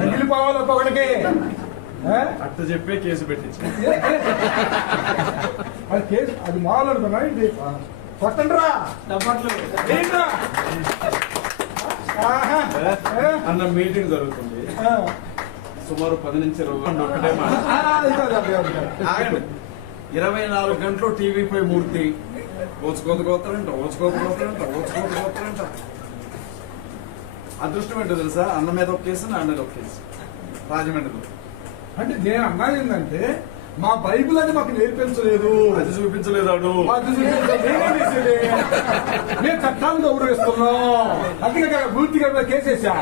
వెళ్ళిపోవాలి ఒక్కొక్కడికి అట్ట చెప్పే కేసు పెట్టించి అది కేసు అది మామూలు అనుకున్నా ఇది కొట్టండి రా అన్న మీటింగ్ జరుగుతుంది సుమారు 10 నుంచి 20 ఒకటే మాట. ఆగండి 24 గంటలు టీవీపై మూర్తి ఓచుకోకపోతారంట. అదృష్టం ఏంటో తెలుసా, అన్న మీద ఒక కేసు, నా మీద ఒక కేసు రాజమండ్రిలో. అంటే నేను అన్నది ఏంటంటే మా బైబిల్ అని మాకు నేర్పించలేదు, అది చూపించలేదు, మేము చట్టాన్ని గౌరవిస్తున్నాం. అందుకే పూర్తిగా కేసేసా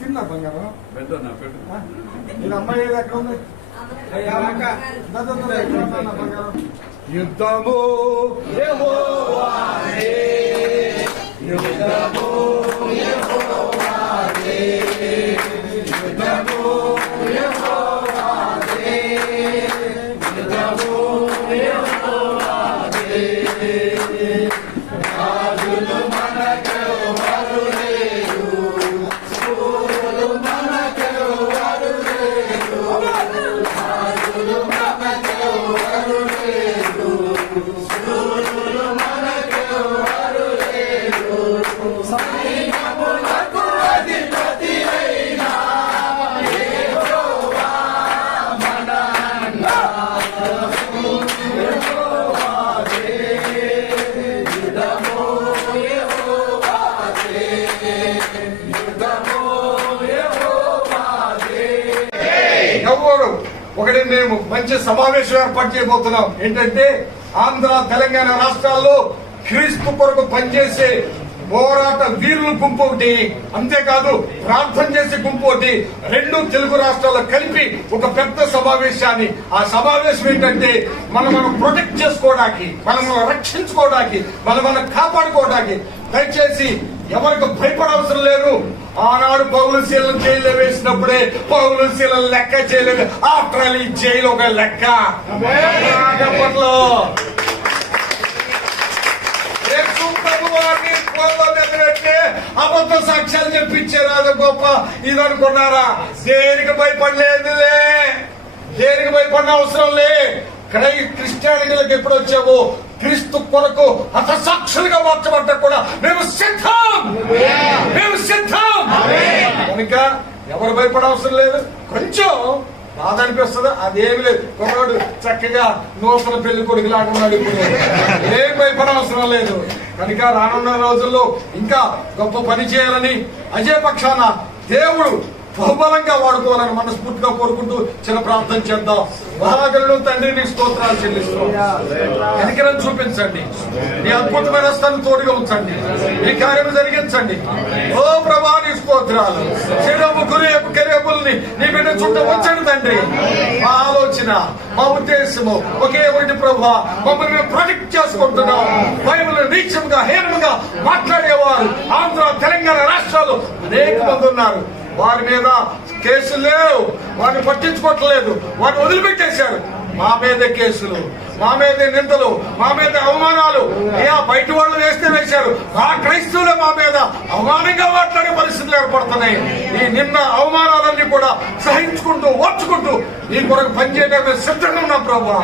తిన్నా బంగారం పెట్టు నేను అమ్మాయి ఎక్కడ ఉంది బంగారం. యుద్ధము యెహోవాదే, యుద్ధము యెహోవాదే, యుద్ధము యెహోవాదే, యుద్ధము యెహోవాదే. రాజులు మనకెవరు లేరు, శూరులు మనకెవరు లేరు, రాజులు మనకెవరు లేరు, శూరులు మనకెవరు లేరు. సైన్యములకు అధిపతి అయిన యెహోవా మన అన్న. యెహోవాదే, యుద్ధము యెహోవాదే, యుద్ధము యెహోవాదే. ఎవరు ఒకటి మేము మంచి సమావేశం ఏర్పాటు చేయబోతున్నాం. ఏంటంటే ఆంధ్ర తెలంగాణ రాష్ట్రాల్లో క్రీస్తు కొరకు పనిచేసే పోరాట వీరుల గుంపు ఒకటి, అంతేకాదు ప్రార్థన చేసే గుంపు ఒకటి, 2 తెలుగు రాష్ట్రాల్లో కలిపి ఒక పెద్ద సమావేశాన్ని. ఆ సమావేశం ఏంటంటే మనం ప్రొటెక్ట్ చేసుకోవడానికి, మనం రక్షించుకోవడానికి, మనం కాపాడుకోవడానికి. దయచేసి ఎవరికి భయపడవసరం లేదు. ఆనాడు పౌలు శీలను జైల్లో వేసినప్పుడే పౌలు శీలను లెక్క చేయలేదు. ఆఫ్టర్ ఆల్ ఈ జైలు ఒక లెక్క. అప్పట్లో అబద్ధ సాక్ష్యాలు చెప్పించారు, అది గొప్ప ఇది అనుకున్నారా? దేనికి భయపడలేదులే, దేనికి భయపడిన అవసరం లే. క్రిస్టియానిటీలకు ఎప్పుడు వచ్చావు, క్రీస్తు కొరకు హతసాక్షులుగా మార్చబడ్డా కూడా మేము సిద్ధం, మేము సిద్ధం. కనుక ఎవరు భయపడవసరం లేదు. కొంచెం బాధ అనిపిస్తుంది, అదేమి లేదు. ఒకడు చక్కగా నూతన పెళ్లి కొడుకు లాగా ఉన్నాడు. ఇప్పుడు ఏం భయపడవసరం లేదు. కనుక రానున్న రోజుల్లో ఇంకా గొప్ప పని చేయాలని అజయ పక్షాన దేవుడు బహుబలంగా వాడుకోవాలని మనస్ఫూర్తిగా కోరుకుంటూ చిన్న ప్రార్థన చేద్దాం. మహాగణుడు తండ్రి నీ స్తోత్రాలు చెల్లిస్తాం. కనికరం చూపించండి, నీ అద్భుతమైన స్థానం తోడుగా ఉంచండి, ఈ కార్యం జరిగించండి. ఓ ప్రభా నీ స్తోత్రాలు. శరీరము గురేపు కెరేపుల్ని నీ బిడ్డ చుట్టూ వచ్చండి తండ్రి. మా ఆలోచన, మా ఉద్దేశము ఒకే ఒకటి ప్రభా, మమ్మల్ని మేము ప్రొటెక్ట్ చేసుకుంటున్నాం. బైబిల్ నీచంగా హీనంగా మాట్లాడేవారు ఆంధ్ర తెలంగాణ రాష్ట్రాలు అనేక మంది ఉన్నారు. వారి మీద కేసులు లేవు, వారిని పట్టించుకోవట్లేదు, వారిని వదిలిపెట్టేశారు. మా మీద కేసులు, మా మీద నిందలు, మా మీద అవమానాలు. బయట వాళ్ళు వేస్తే వేశారు, ఆ క్రైస్తవులే మా మీద అవమానంగా మాట్లాడే పరిస్థితులు ఏర్పడుతున్నాయి. ఈ నిన్న అవమానాలన్నీ కూడా సహించుకుంటూ ఓర్చుకుంటూ ఈ కొరకు పనిచేయడానికి సిద్ధంగా ఉన్నాం. ప్రభా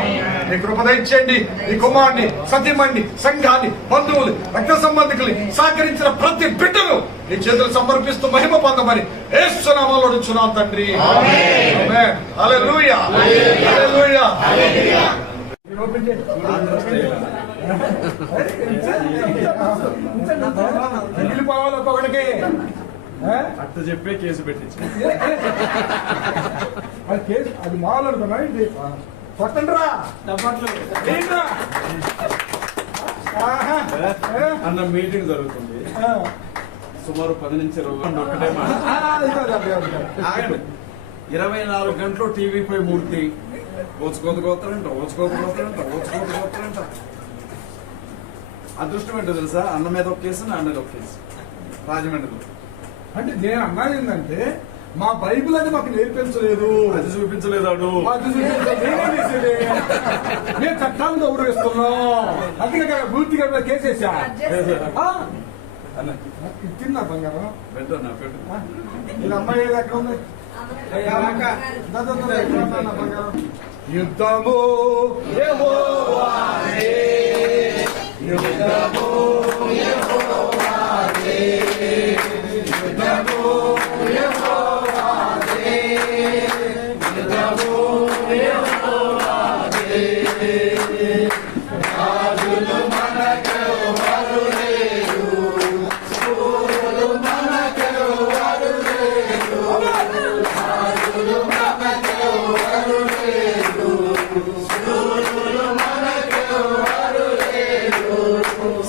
నీ కృప దయచేయండి. ఈ కుమారుని, సతీమణ్ణి, సంఘాన్ని, బంధువులు, రక్త సంబంధికులు సహకరించిన ప్రతి బిడ్డను నీ చేతులు సమర్పిస్తూ మహిమ పొందమని యేసు నామములో అడుగుచున్నాం తండ్రి. ఆమేన్. హల్లెలూయా, హల్లెలూయా. వెళ్ళిపోవాలి ఒక్కొక్కడికి అట్ట చెప్పే కేసు పెట్టించి అది కేసు అది మామూలు అనుకున్నా ఇది కొట్టండి రా అన్న మీటింగ్ జరుగుతుంది సుమారు 10 నుంచి 20 ఒకటే మాట. ఆగండి 24 గంటలు టీవీపై మూర్తి ఓచుకోకపోతారంట. అదృష్టం ఏంటో తెలుసా, అన్న మీద ఒక కేసు, నా మీద ఒక కేసు రాజమండ్రిలో. అంటే నేను అన్నది ఏంటంటే మా బైబిల్ అని మాకు నేర్పించలేదు, అది చూపించలేదాడు. అది చూపించలేదు. నేనేం చేసేది? మేము చట్టాలను గౌరవిస్తున్నాం. అందుకే పూర్తిగా కేసేసా. అన్న తిన్నా బంగారం. పెట్టన్నా పెట్టు. ఇది అమ్మాయి ఏది ఎక్కడ ఉంది? బంగారం. యుద్ధము యెహోవాదే, యుద్ధము యెహోవాదే, యుద్ధము యెహోవాదే, యుద్ధము యెహోవాదే. రాజులు మనకెవరు లేరు, శూరులు మనకెవరు లేరు, రాజులు మనకెవరు లేరు, శూరులు మనకెవరు లేరు,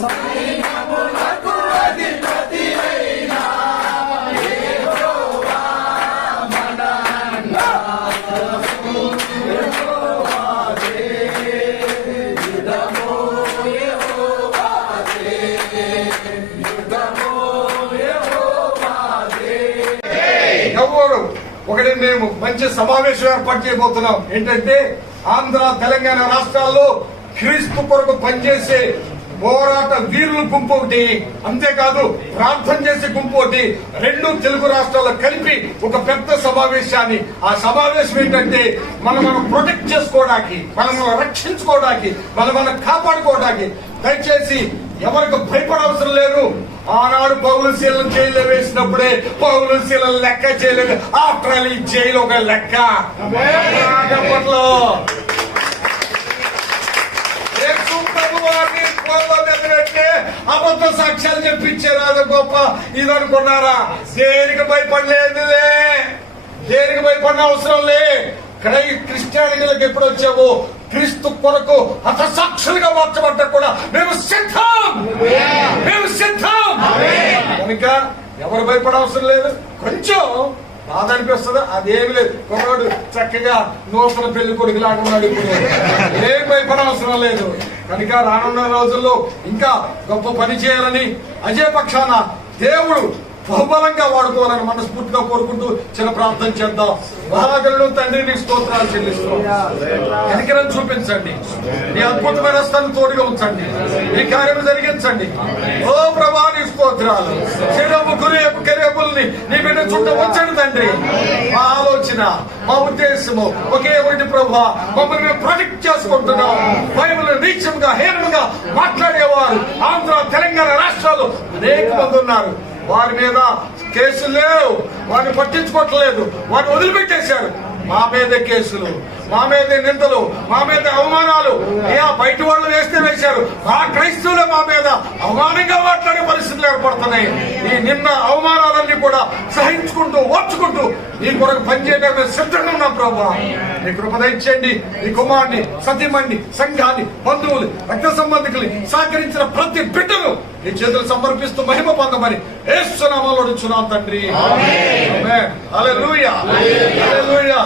సైన్యములకు అధిపతి అయిన యెహోవా మన అన్న. యెహోవాదే, యుద్ధము యెహోవాదే, యుద్ధము యెహోవాదే. ఎవరు ఒకటి మేము మంచి సమావేశం ఏర్పాటు చేయబోతున్నాం. ఏంటంటే ఆంధ్ర తెలంగాణ రాష్ట్రాల్లో క్రీస్తు కొరకు పనిచేసే పోరాట వీరుల గుంపు ఒకటి, అంతేకాదు ప్రార్థన చేసే గుంపు ఒకటి, రెండు తెలుగు రాష్ట్రాల్లో కలిపి ఒక పెద్ద సమావేశాన్ని. ఆ సమావేశం ఏంటంటే మనం ప్రొటెక్ట్ చేసుకోవడానికి, మనం రక్షించుకోవడానికి, మనం కాపాడుకోవడానికి. దయచేసి ఎవరికి భయపడవసరం లేదు. ఆనాడు పౌలు శీలను జైల్లో వేసినప్పుడే పౌలు శీలను లెక్క చేయలేదు. ఆఫ్టర్ ఆల్ ఈ జైలు ఒక లెక్క. అప్పట్లో అబద్ధ సాక్ష్యాలు చెప్పించారు. అది గొప్ప ఇది అనుకున్నారా? దేనికి భయపడలేదులే, దేనికి భయపడిన అవసరం లే. క్రిస్టియానిటీలకు ఎప్పుడు వచ్చావో క్రీస్తు కొరకు హతసాక్షులుగా మార్చబడ్డా కూడా మేము సిద్ధం, మేము సిద్ధం. కనుక ఎవరు భయపడవసరం లేదు. కొంచెం బాధ అనిపిస్తుంది, అదేమి లేదు. కొన్నాడు చక్కగా నూతన పెళ్లి కొడుకు లాగా ఉన్నాడు. ఇప్పుడు ఏం భయపడవసరం లేదు. కనుక రానున్న రోజుల్లో ఇంకా గొప్ప పని చేయాలని అజయ పక్షాన దేవుడు బహుబలంగా వాడుకోవాలని మనస్ఫూర్తిగా కోరుకుంటూ చిన్న ప్రార్థన చేద్దాం. మహాగణుడు తండ్రి నీకు స్తోత్రాలు చెల్లిస్తాం. కనికరం చూపించండి, నీ అద్భుతమైన స్థానం తోడుగా ఉంచండి, ఈ కార్యం జరిగించండి. ఓ ప్రభా నీ స్తోత్రాలు. శరీరముఖుని యొక్క కెరేబుల్ని నీ బిడ్డ చుట్టూ ఉంచండి తండ్రి. మా ఆలోచన, మా ఉద్దేశము ఒకే ఒకటి ప్రభా, మమ్మల్ని మేము ప్రొటెక్ట్ చేసుకుంటున్నాం. బైబిల్ నీచంగా హీనంగా మాట్లాడేవారు ఆంధ్ర తెలంగాణ రాష్ట్రాలు అనేక మంది ఉన్నారు. వారి మీద కేసులు లేవు, వారిని పట్టించుకోవట్లేదు, వారిని వదిలిపెట్టేశారు. మా మీద కేసులు, మా మీద నిందలు, మా మీద అవమానాలు. బయట వాళ్ళు వేస్తే వేశారు, మా క్రైస్తవులు మా మీద అవమానంగా మాట్లాడే పరిస్థితులు ఏర్పడుతున్నాయి. ఈ నిన్న అవమానాలన్నీ కూడా సహించుకుంటూ ఓర్చుకుంటూ నీ కొరకు పనిచేయడానికి సిద్ధంగా ఉన్నాం. ప్రభువా నీ కృప దయచేయండి. నీ కుమారుని, సతీమణ్ణి, సంఘాన్ని, బంధువులు, రక్త సంబంధికులు సహకరించిన ప్రతి బిడ్డను నీ చేతులు సమర్పిస్తూ మహిమ పొందమని యేసు నామములో అడుగుచున్నాం తండ్రి. ఆమేన్. హల్లెలూయా, హల్లెలూయా.